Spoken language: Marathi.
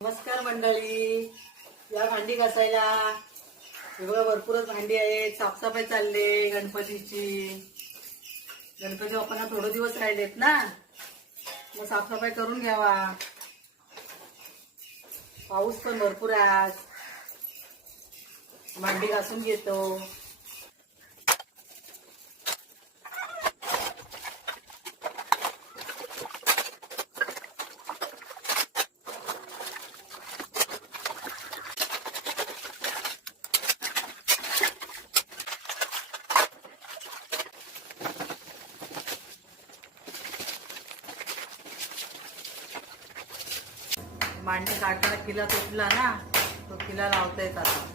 नमस्कार मंडळी, या भांडी घासायला बघा भरपूरच भांडी आहेत. साफसफाई चालले गणपतीची. गणपती बाप्पांना थोडे दिवस राहिलेत ना, मग साफसफाई करून घ्यावा. पाऊस पण भरपूर आहे आज. भांडी घासून घेतो. मांडी काढताना किला तुटला ना, तो किला लावता येत आता.